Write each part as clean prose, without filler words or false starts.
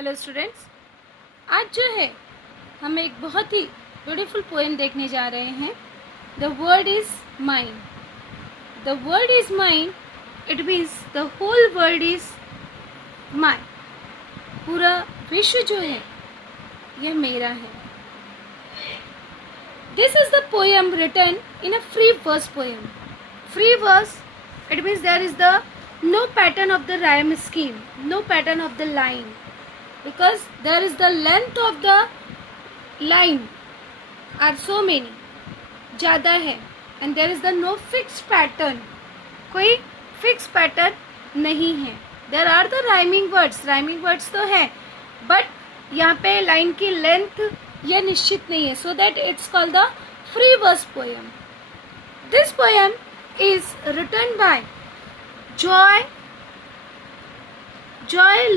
Hello students, आज जो है हम एक बहुत ही ब्यूटीफुल पोएम देखने जा रहे हैं। The world is mine. The world is mine, it means the whole world is mine. पूरा विश्व जो है यह मेरा है। This is the poem written in a free verse poem. Free verse, it means there is the no pattern of the rhyme scheme, no pattern of the line, because there is the length of the line are so many, ज़्यादा है, and there is the no fixed pattern, कोई fixed pattern नहीं है। there are the rhyming words तो है, but यहाँ पे line की length यह निश्चित नहीं है, so that it's called the free verse poem. This poem is written by Joy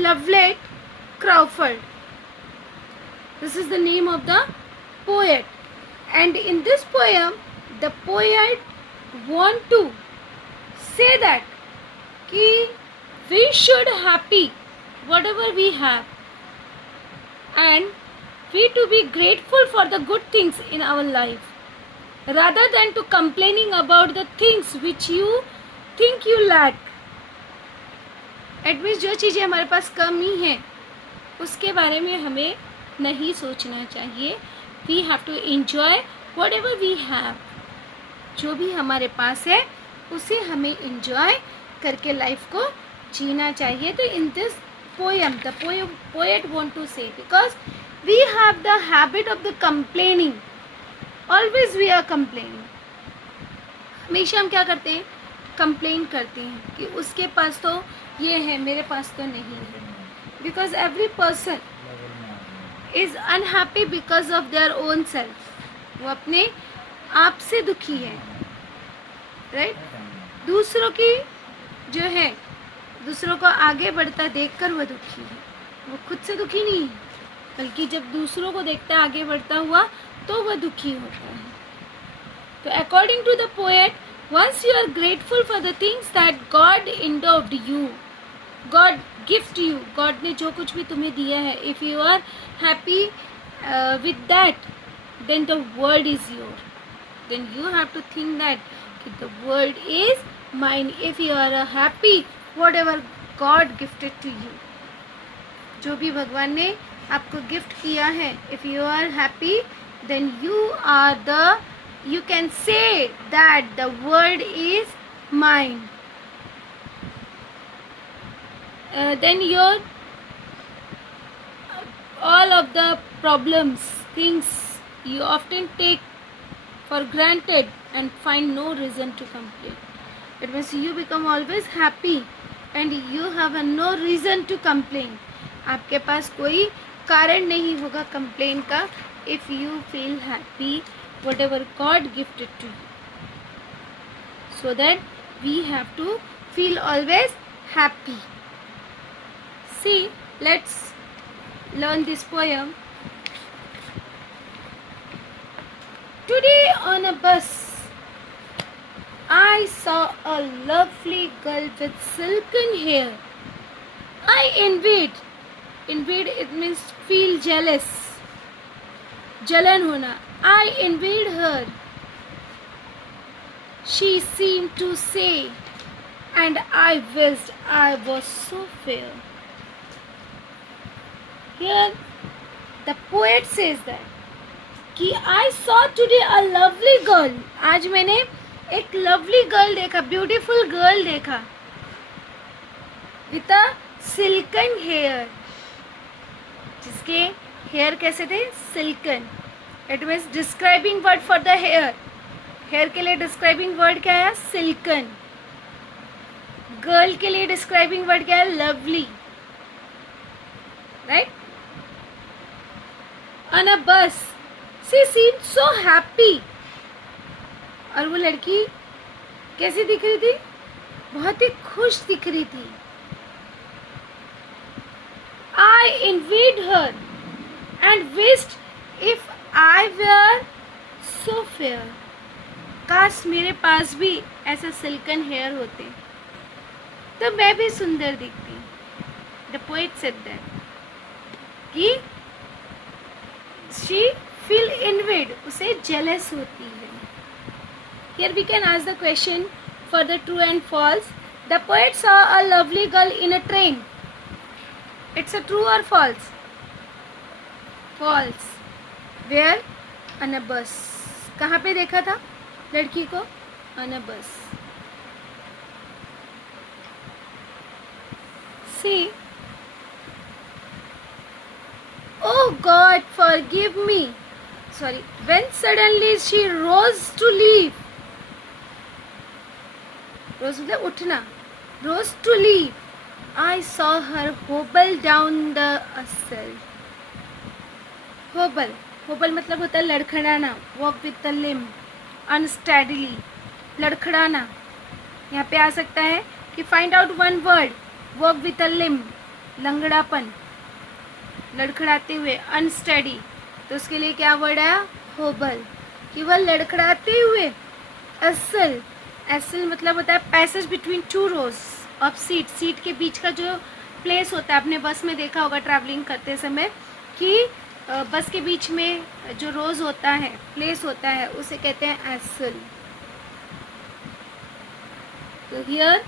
Lovelet Crawford. This is the name of the poet, and in this poem the poet want to say that कि we should happy whatever we have, and we to be grateful for the good things in our life, rather than to complaining about the things which you think you lack. एटमीन्स जो चीज़ें हमारे पास कमी है उसके बारे में हमें नहीं सोचना चाहिए। We have to enjoy whatever we have. जो भी हमारे पास है उसे हमें एंजॉय करके लाइफ को जीना चाहिए। तो in this poem the poet want to say, because we have the habit of the complaining, always we are complaining. हमेशा हम क्या करते हैं, कंप्लेन करते हैं कि उसके पास तो ये है, मेरे पास तो नहीं है। Because every person is unhappy because of their own self. वो अपने आप से दुखी है, राइट? दूसरों की जो है, दूसरों को आगे बढ़ता देखकर वह दुखी है, वो खुद से दुखी नहीं है, बल्कि जब दूसरों को देखता है आगे बढ़ता हुआ तो वह दुखी होता है। तो according to the poet, once you are grateful for the things that God endowed you, God gift you, God ने जो कुछ भी तुम्हें दिया है, if you are happy with that, then the world is yours. Then you have to think that the world is mine. If you are happy, whatever God gifted to you, जो भी भगवान ने आपको गिफ्ट किया है, if you are happy, then you can say that the world is mine. Then all of the problems, things you often take for granted and find no reason to complain. It means you become always happy and you have no reason to complain. आपके पास कोई कारण नहीं होगा complain का, if you feel happy whatever God gifted to you. So that we have to feel always happy. See, let's learn this poem. Today on a bus, I saw a lovely girl with silken hair. I envied it means feel jealous, जलन होना। I envied her. She seemed to say, and I wished I was so fair. Here the poet says that कि I saw today a lovely girl. आज मैंने एक lovely girl देखा, beautiful girl देखा, with a silken hair. जिसके hair कैसे थे? Silken. It means describing word for the hair. Hair के लिए डिस्क्राइबिंग वर्ड क्या है? सिल्कन। गर्ल के लिए डिस्क्राइबिंग वर्ड क्या है? Lovely, right? ऑन अ बस शी सीम्ड सो हैप्पी। और वो लड़की कैसी दिख रही थी? बहुत ही खुश दिख रही थी। I envied her and wished if I were so fair. काश मेरे पास भी ऐसा सिल्कन हेयर होते तो मैं भी सुंदर दिखती। The poet said that. कि शी फील इनविड, उसे जेलस होती है. Here we can ask the question for the true and false. The poet saw a lovely girl in a train. It's a true or false? False. Where? On a bus. कहाँ पे देखा था लड़की को? On a bus. See. Oh God, forgive me. Sorry. When suddenly she rose to leave. Rose मतलब उठना. Rose to leave. I saw her hobble down the aisle. Hobble. Hobble मतलब होता है लड़खड़ाना. Walk with the limb. Unsteadily. लड़खड़ाना. यहाँ पे आ सकता है कि find out one word. Walk with a limb. लंगड़ापन. लड़खड़ाते हुए. Unsteady. तो उसके लिए क्या वर्ड आया? होबल. कि वह लड़खड़ाते हुए. असल. असल मतलब होता है passage between two rows of seat. Seat के बीच का जो प्लेस होता है, आपने बस में देखा होगा ट्रैवलिंग करते समय कि बस के बीच में जो रोज होता है, प्लेस होता है, उसे कहते हैं असल. तो हियर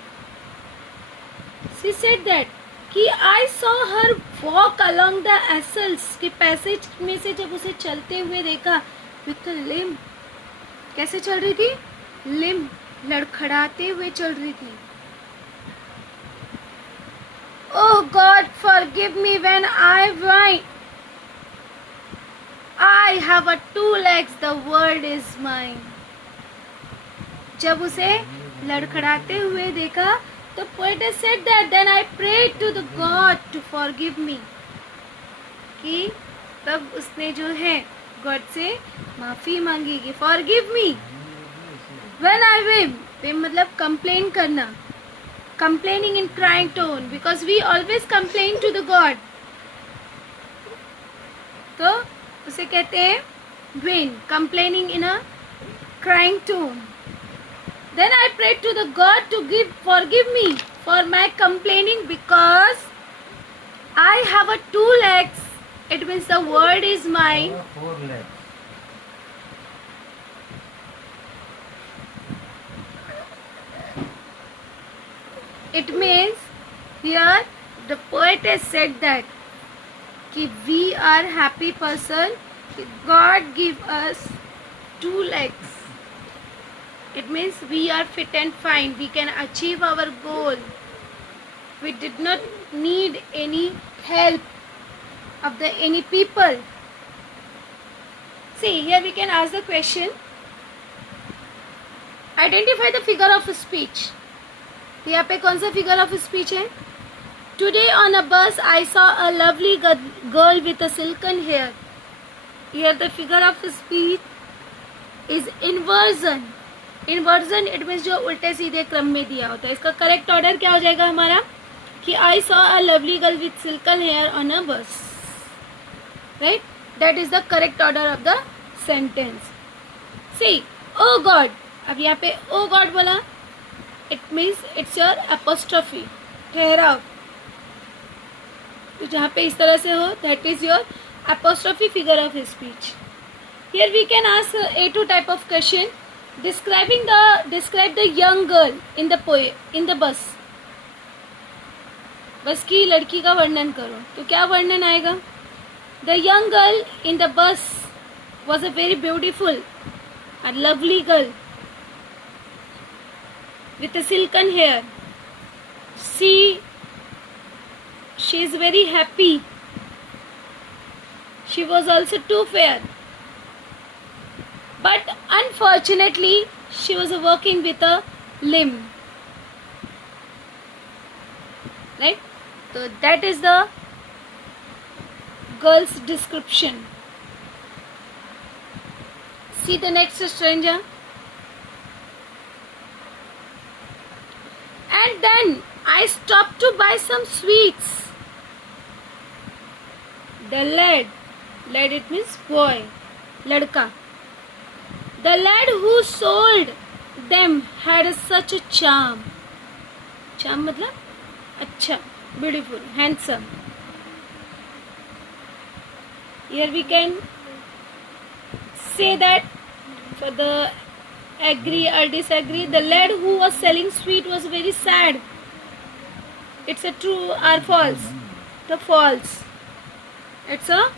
शी सेड दैट कि I saw her walk along the aisles, कि पैसेज में से जब उसे चलते हुए देखा विथ लिम. कैसे चल रही थी? लिम. लड़खड़ाते हुए चल रही थी. Oh God forgive me when I whine. I have a two legs the world is mine. जब उसे लड़खड़ाते हुए देखा तो poet has said that then I prayed to the God to forgive me. कि तब उसने जो है God से माफ़ी मांगी कि forgive me. When I whim मतलब complain करना. Complaining in crying tone because we always complain to the God. तो उसे कहते हैं whim, complaining in a crying tone. Then I prayed to the God to forgive me for my complaining because I have a two legs. It means the word is mine. 4 legs. It means here the poet has said that कि we are happy person. God give us 2 legs. It means we are fit and fine. We can achieve our goal. We did not need any help of any people. See, here we can ask the question. Identify the figure of speech. यहाँ पे कौन सा figure of speech है? Today on a bus I saw a lovely girl with a silken hair. Here the figure of speech is inversion. Inversion it means जो उल्टे सीधे क्रम में दिया होता है. इसका करेक्ट ऑर्डर क्या हो जाएगा हमारा? कि I saw a lovely girl with silken hair on a bus. Right, that is the correct order of the sentence. See O God. अब यहाँ पे ओ गॉड बोला, it means it's your apostrophe, ठहराव. तो जहाँ पे इस तरह से हो that is your apostrophe figure of speech. Here we can ask A2 type of question. Describe the young girl in the bus. बस की लड़की का वर्णन करो. तो क्या वर्णन आएगा? The young girl in the bus was a very beautiful and lovely girl with a silken hair. She is very happy. She was also too fair. But unfortunately, she was working with a limb. Right? So that is the girl's description. See the next stranger. And then I stopped to buy some sweets. The lad it means boy, ladka. The lad who sold them had such a charm. Charm मतलब अच्छा, beautiful, handsome. Here we can say that for the agree or disagree, the lad who was selling sweet was very sad. It's a true or false? The false. It's a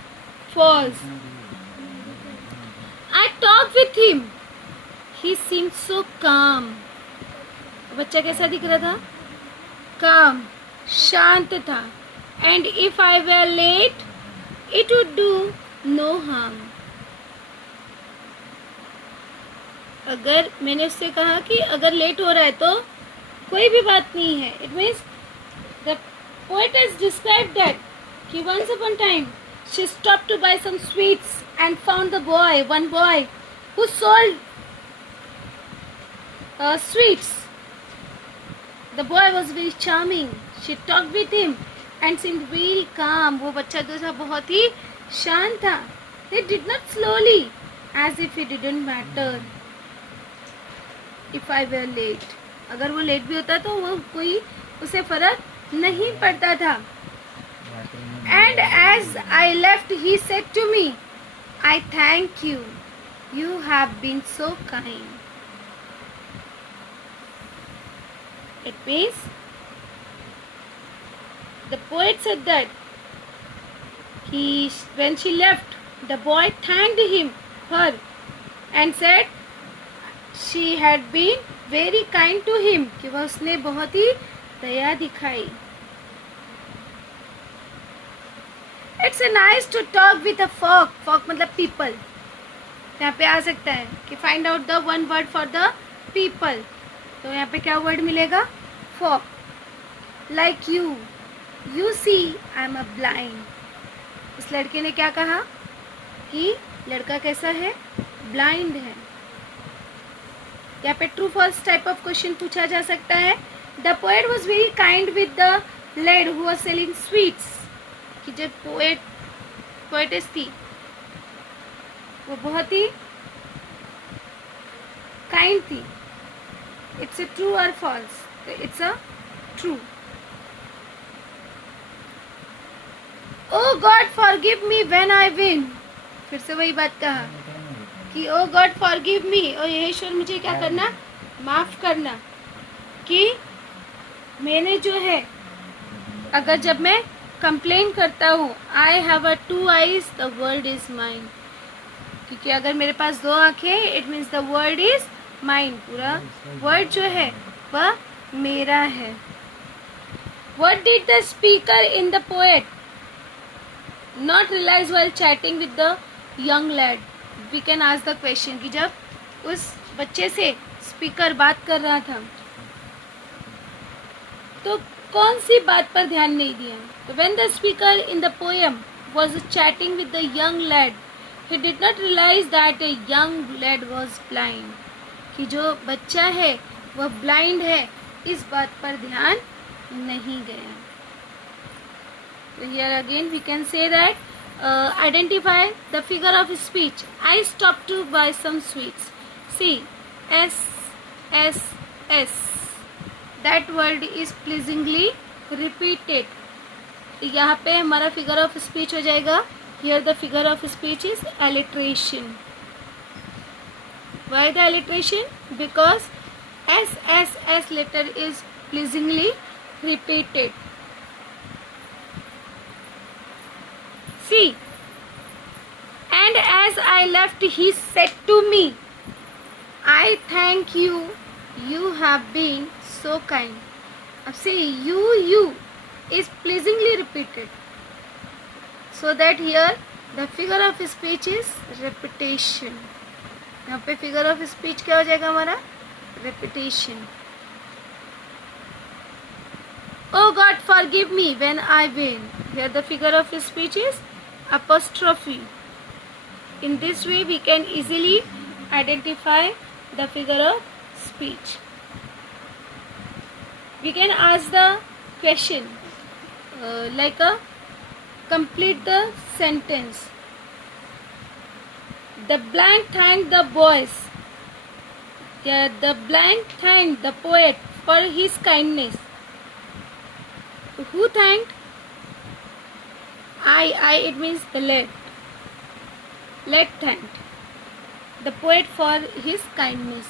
false. I talked with him. He seemed so calm. बच्चा कैसा दिख रहा था? Calm, शांत था. And if I were late, it would do no harm. अगर मैंने उससे कहा कि अगर लेट हो रहा है तो कोई भी बात नहीं है. It means the poet has described that कि once upon a time she stopped to buy some sweets and found the boy, one boy who sold sweets. The boy was very charming. She talked with him and seemed very calm. वो बच्चा जो था बहुत ही शांत था. They did not slowly, as if it didn't matter. If I were late, अगर वो late भी होता तो वो कोई उसे फर्क नहीं पड़ता था. And as I left, he said to me, I thank you. You have been so kind. It means the poet said that when she left, the boy thanked her, and said she had been very kind to him. कि वह उसने बहुत ही दया दिखाई. It's nice to talk with a folk. Folk मतलब people. यहाँ पे आ सकता है कि find out the one word for the people. तो यहाँ पे क्या वर्ड मिलेगा? folk. Like you. You see, I am a blind. उस लड़के ने क्या कहा कि लड़का कैसा है? ब्लाइंड है. यहाँ पे true false type of question पूछा जा सकता है. The poet was very kind with the lad who was selling sweets. कि जब पोएटेस थी वो बहुत ही काइंड थी. इट्स अ ट्रू और false? It's a true. O God forgive me when I win. फिर से वही बात कहा कि ओ गॉड फॉरगिव मी. ओ ईश्वर मुझे क्या करना? माफ़ करना. कि मैंने जो है अगर जब मैं कंप्लेन करता हूँ I have a 2 eyes the world is mine. क्योंकि अगर मेरे पास 2 आँखें it means the world is mine. पूरा वर्ल्ड जो है वह मेरा है. What did the speaker in the poet not realise while chatting with the young lad. We can ask the question कि जब उस बच्चे से स्पीकर बात कर रहा था तो कौन सी बात पर ध्यान नहीं दिया. तो when the speaker in the poem was chatting with the young lad he did not realise that a young lad was blind. कि जो बच्चा है वह ब्लाइंड है, इस बात पर ध्यान नहीं गया. तो here again we can say that identify the figure of speech. I stop to buy some sweets. See S S S that word is pleasingly repeated. यहाँ पे हमारा फिगर ऑफ स्पीच हो जाएगा. Here the figure of speech is alliteration. Why the alliteration? Because S letter is pleasingly repeated. See, and as I left, he said to me, I thank you. You have been so kind. अब see, you is pleasingly repeated. So that here the figure of speech is repetition. यहाँ पे figure of speech क्या हो जाएगा हमारा? Repetition. O God forgive me when I win. Here the figure of speech is apostrophe. In this way we can easily identify the figure of speech. We can ask the question like a complete the sentence. The blank thanked the boys. The blank thanked the poet for his kindness. Who thanked? I. It means the lad. Let thank the poet for his kindness.